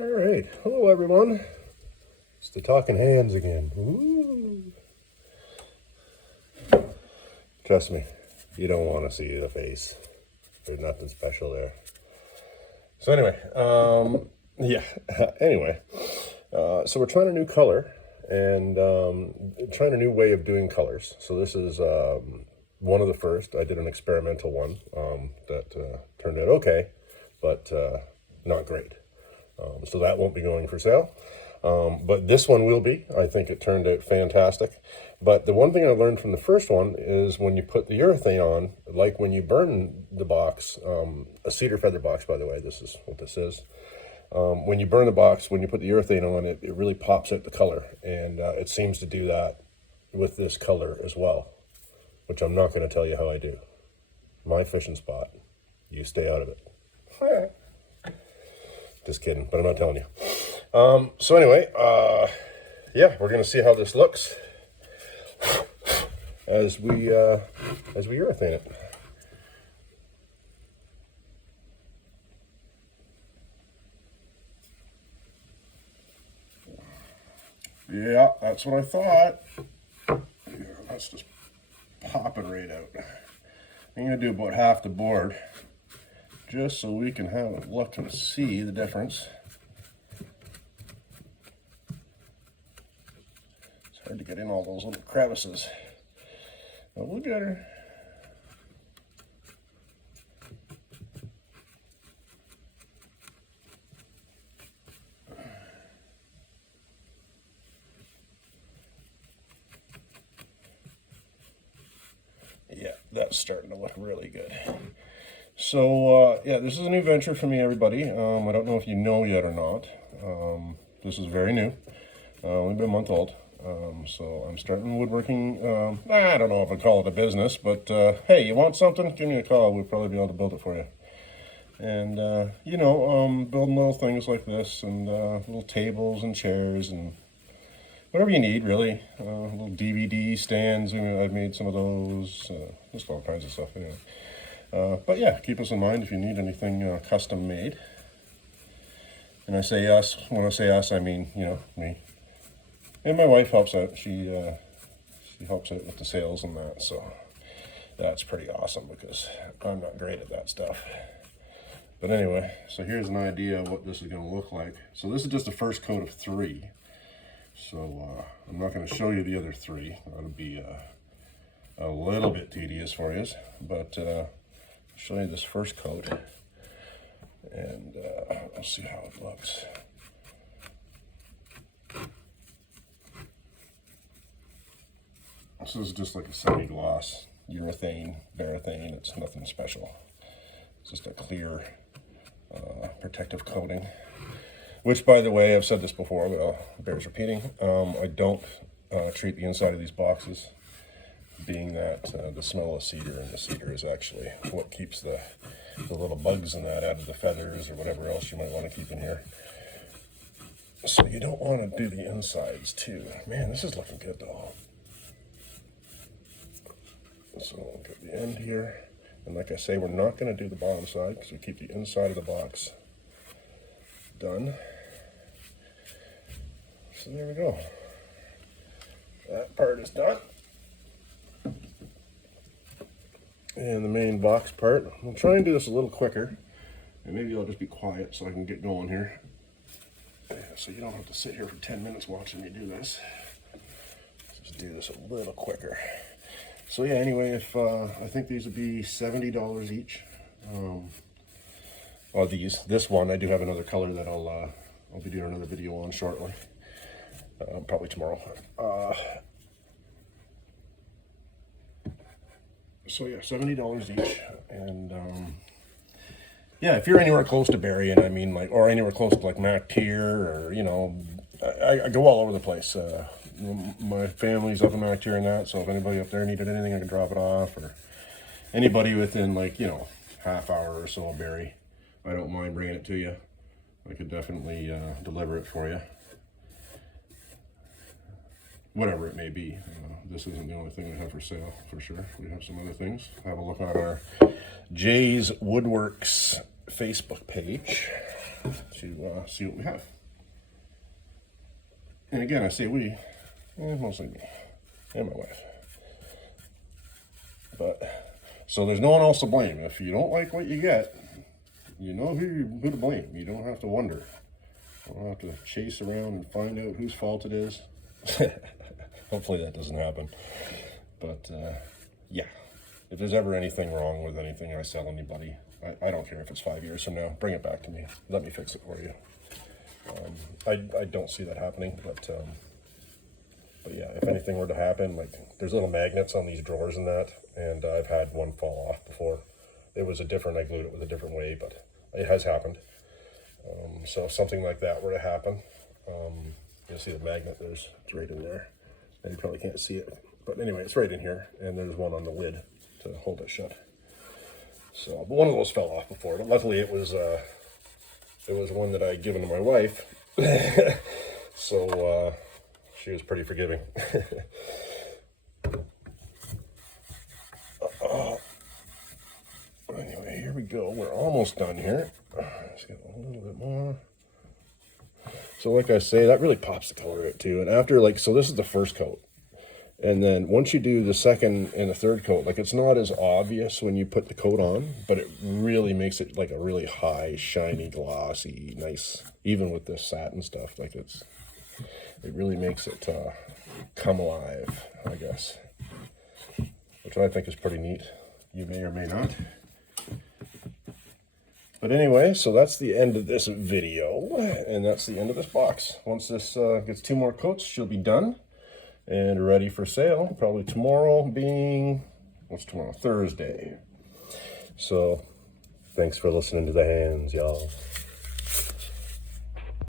All right, hello everyone. It's the talking hands again. Ooh. Trust me, you don't want to see the face. There's nothing special there. So anyway, yeah. Anyway, so we're trying a new color and trying a new way of doing colors. So this is one of the first. I did an experimental one that turned out okay, but not great. So that won't be going for sale. But this one will be. I think it turned out fantastic. But the one thing I learned from the first one is when you put the urethane on, like when you burn the box, a cedar feather box, by the way, this is what this is. When you burn the box, when you put the urethane on it, it really pops out the color. And it seems to do that with this color as well, which I'm not going to tell you how I do. My fishing spot. You stay out of it. Just kidding, but I'm not telling you. So anyway, yeah, we're gonna see how this looks as we urethane it. Yeah, that's what I thought. Here, let's just pop it right out. I'm gonna do about half the board, just so we can have a look and see the difference. It's hard to get in all those little crevices. But we'll get her. Yeah, that's starting to look really good. So, yeah, this is a new venture for me, everybody. I don't know if you know yet or not. This is very new. Only been a month old. So I'm starting woodworking. I don't know if I'd call it a business, but hey, you want something? Give me a call. We'll probably be able to build it for you. And, you know, building little things like this and little tables and chairs and whatever you need, really. Little DVD stands. I've made some of those. Just all kinds of stuff, anyway. But yeah, keep us in mind if you need anything custom made. And I say us, when I say us, I mean, you know, me. And my wife helps out. She helps out with the sales and that, so that's pretty awesome because I'm not great at that stuff. But anyway, so here's an idea of what this is going to look like. So this is just the first coat of 3. So I'm not going to show you the other 3. That'll be a little bit tedious for you, but I'll show you this first coat, and we'll see how it looks. So this is just like a semi-gloss urethane, varathane. It's nothing special. It's just a clear protective coating. Which, by the way, I've said this before, but bears repeating. I don't treat the inside of these boxes, being that the smell of cedar, and the cedar is actually what keeps the little bugs and that out of the feathers or whatever else you might want to keep in here. So you don't want to do the insides too. Man, this is looking good though. So we'll get the end here. And like I say, we're not going to do the bottom side because we keep the inside of the box done. So there we go. That part is done. And the main box part, I'll try and do this a little quicker. And maybe I'll just be quiet so I can get going here. Yeah, so you don't have to sit here for 10 minutes watching me do this. Just do this a little quicker. So yeah, anyway, if I think these would be $70 each. Well, this one, I do have another color that I'll be doing another video on shortly. Probably tomorrow. So yeah, $70 each, and yeah, if you're anywhere close to Berrien, I mean, like, or anywhere close to like MacTier, or you know, I go all over the place. My family's up in MacTier and that, so if anybody up there needed anything, I can drop it off, or anybody within like, you know, half hour or so of Barrie, I don't mind bringing it to you. I could definitely deliver it for you. Whatever it may be. This isn't the only thing we have for sale, for sure. We have some other things. Have a look on our Jay's Woodworks Facebook page. to see what we have. And again, I say we, mostly me and my wife. But, so there's no one else to blame. If you don't like what you get, you know who to blame. You don't have to wonder. You don't have to chase around and find out whose fault it is. Hopefully that doesn't happen. But, yeah. If there's ever anything wrong with anything I sell anybody, I don't care if it's 5 years from now. Bring it back to me. Let me fix it for you. I don't see that happening, but yeah, if anything were to happen, like there's little magnets on these drawers and that, and I've had one fall off before. It was I glued it with a different way, but it has happened. So if something like that were to happen, you'll see the magnet, it's right in there. And you probably can't see it, but anyway, it's right in here, and there's one on the lid to hold it shut. So, but one of those fell off before, but luckily it was one that I had given to my wife. So, she was pretty forgiving. Anyway, here we go. We're almost done here. Let's get a little bit more. So like I say, that really pops the color out too. And after so this is the first coat. And then once you do the second and the third coat, it's not as obvious when you put the coat on, but it really makes it like a really high, shiny, glossy, nice, even with this satin stuff, it really makes it come alive, I guess, which I think is pretty neat. You may or may not. But anyway, so that's the end of this video, and that's the end of this box. Once this gets 2 more coats, she'll be done and ready for sale, probably tomorrow being, what's tomorrow? Thursday. So, thanks for listening to the hands, y'all.